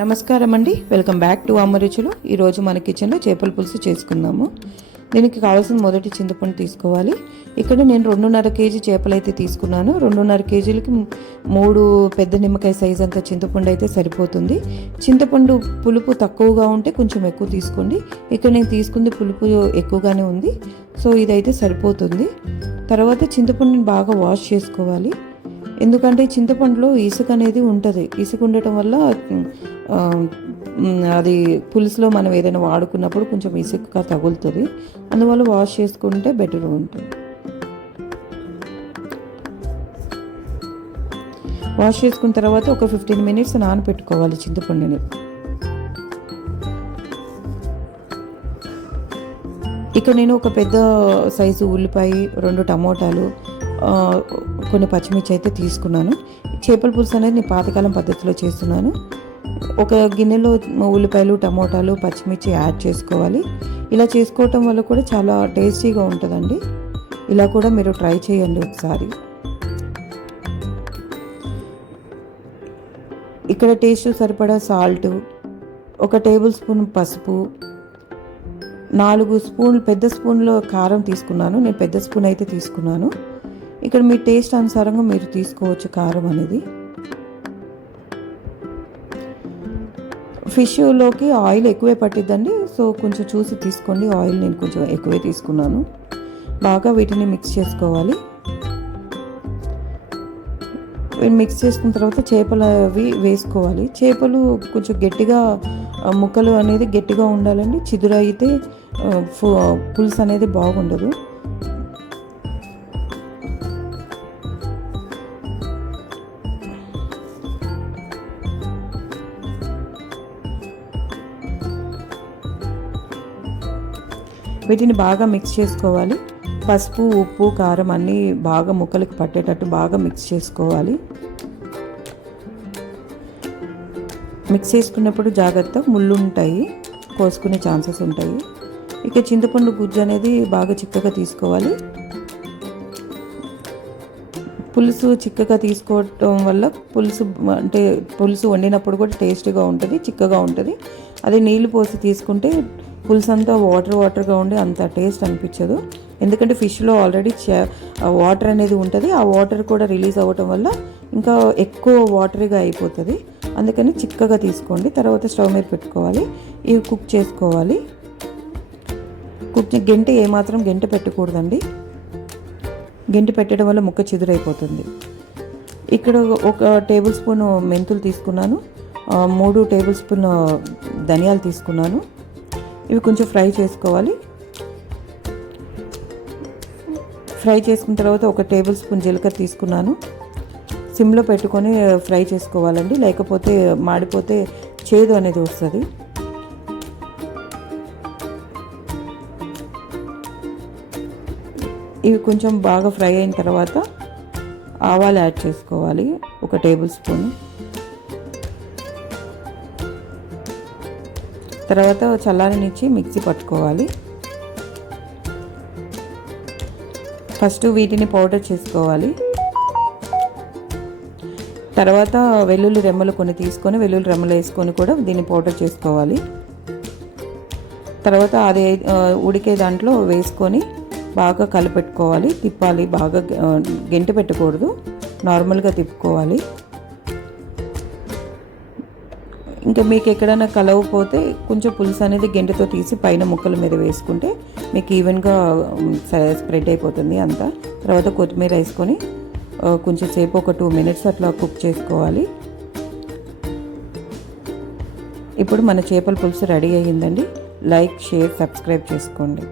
నమస్కారం అండి welcome back to అమ్మరుచులు ఈరోజు మన కిచెన్లో చేపల పులుసు చేసుకుందాము. దీనికి కావాల్సిన మొదటి చింతపండు తీసుకోవాలి. ఇక్కడ నేను రెండున్నర కేజీ చేపలు అయితే తీసుకున్నాను. రెండున్నర కేజీలకి మూడు పెద్ద నిమ్మకాయ సైజ్ అంత చింతపండు అయితే సరిపోతుంది. చింతపండు పులుపు తక్కువగా ఉంటే కొంచెం ఎక్కువ తీసుకోండి. ఇక్కడ నేను తీసుకుంది పులుపు ఎక్కువగానే ఉంది. సో ఇదైతే సరిపోతుంది. తర్వాత చింతపండుని బాగా వాష్ చేసుకోవాలి. ఎందుకంటే చింతపండులో ఇసుక అనేది ఉంటుంది. ఇసుక ఉండటం వల్ల అది పులుసులో మనం ఏదైనా వాడుకున్నప్పుడు కొంచెం ఇసుక తగులుతుంది. అందువల్ల వాష్ చేసుకుంటే బెటర్ ఉంటుంది. వాష్ చేసుకున్న తర్వాత ఒక ఫిఫ్టీన్ మినిట్స్ నానబెట్టుకోవాలి చింతపండుని. ఇక్కడ నేను ఒక పెద్ద సైజు ఉల్లిపాయ రెండు టమోటాలు కొన్ని పచ్చిమిర్చి అయితే తీసుకున్నాను. చేపల పులుసు అనేది నేను పాతకాలం పద్ధతిలో చేస్తున్నాను. ఒక గిన్నెలో ఉల్లిపాయలు టమోటాలు పచ్చిమిర్చి యాడ్ చేసుకోవాలి. ఇలా చేసుకోవటం వల్ల కూడా చాలా టేస్టీగా ఉంటుందండి. ఇలా కూడా మీరు ట్రై చేయండి ఒకసారి. ఇక్కడ టేస్ట్ సరిపడా సాల్ట్ ఒక టేబుల్ స్పూన్ పసుపు నాలుగు స్పూన్లు పెద్ద స్పూన్లో కారం తీసుకున్నాను. నేను పెద్ద స్పూన్ అయితే తీసుకున్నాను. ఇక్కడ మీ టేస్ట్ అనుసారంగా మీరు తీసుకోవచ్చు కారం అనేది. ఫిష్లోకి ఆయిల్ ఎక్కువే పట్టిద్దండి. సో కొంచెం చూసి తీసుకోండి. ఆయిల్ నేను కొంచెం ఎక్కువే తీసుకున్నాను. బాగా వీటిని మిక్స్ చేసుకోవాలి. మిక్స్ చేసుకున్న తర్వాత చేపలు అవి వేసుకోవాలి. చేపలు కొంచెం గట్టిగా ముక్కలు అనేది గట్టిగా ఉండాలండి. చిదురు అయితే పులుసు అనేది బాగుండదు. వీటిని బాగా మిక్స్ చేసుకోవాలి. పసుపు ఉప్పు కారం అన్నీ బాగా ముక్కలకి పట్టేటట్టు బాగా మిక్స్ చేసుకోవాలి. మిక్స్ చేసుకున్నప్పుడు జాగ్రత్త ముళ్ళు ఉంటాయి కోసుకునే ఛాన్సెస్ ఉంటాయి. ఇక చింతపండు గుజ్జు అనేది బాగా చిక్కగా తీసుకోవాలి. పులుసు చిక్కగా తీసుకోవటం వల్ల పులుసు అంటే పులుసు వండినప్పుడు కూడా టేస్ట్గా ఉంటుంది చిక్కగా ఉంటుంది. అదే నీళ్ళు పోసి తీసుకుంటే పులుసు అంతా వాటర్ వాటర్గా ఉండి అంత టేస్ట్ అనిపించదు. ఎందుకంటే ఫిష్లో ఆల్రెడీ వాటర్ అనేది ఉంటుంది. ఆ వాటర్ కూడా రిలీజ్ అవ్వటం వల్ల ఇంకా ఎక్కువ వాటరీగా అయిపోతుంది. అందుకని చిక్కగా తీసుకోండి. తర్వాత స్టవ్ మీద పెట్టుకోవాలి. ఇవి కుక్ చేసుకోవాలి. కుక్ గంట ఏమాత్రం గంట పెట్టకూడదండి. గెంటి పెట్టడం వల్ల ముక్క చిదురైపోతుంది. ఇక్కడ ఒక టేబుల్ స్పూన్ మెంతులు తీసుకున్నాను. మూడు టేబుల్ స్పూన్ ధనియాలు తీసుకున్నాను. ఇవి కొంచెం ఫ్రై చేసుకోవాలి. ఫ్రై చేసుకున్న తర్వాత ఒక టేబుల్ స్పూన్ జీలకర్ర తీసుకున్నాను. సిమ్లో పెట్టుకొని ఫ్రై చేసుకోవాలండి. లేకపోతే మాడిపోతే చేదు అనేది వస్తుంది. ఇవి కొంచెం బాగా ఫ్రై అయిన తర్వాత ఆవాలు యాడ్ చేసుకోవాలి. ఒక టేబుల్ స్పూన్. తర్వాత చల్లారనిచ్చి మిక్సీ పట్టుకోవాలి. ఫస్ట్ వీటిని పౌడర్ చేసుకోవాలి. తర్వాత వెల్లుల్లి రెమ్మలు కొన్ని తీసుకొని వెల్లుల్లి రెమ్మలు వేసుకొని కూడా దీన్ని పౌడర్ చేసుకోవాలి. తర్వాత అది ఉడికే దాంట్లో వేసుకొని బాగా కలిపెట్టుకోవాలి. తిప్పాలి బాగా ఆ, పెట్టకూడదు. నార్మల్గా తిప్పుకోవాలి. ఇంకా మీకు ఎక్కడైనా కలవకపోతే కొంచెం పులుసు అనేది గెంటతో తీసి పైన ముక్కల మీద వేసుకుంటే మీకు ఈవెన్గా స్ప్రెడ్ అయిపోతుంది అంతా. తర్వాత కొత్తిమీర వేసుకొని కొంచెం సేపు ఒక టూ మినిట్స్ అట్లా కుక్ చేసుకోవాలి. ఇప్పుడు మన చేపల పులుసు రెడీ అయ్యిందండి. లైక్ షేర్ సబ్స్క్రైబ్ చేసుకోండి.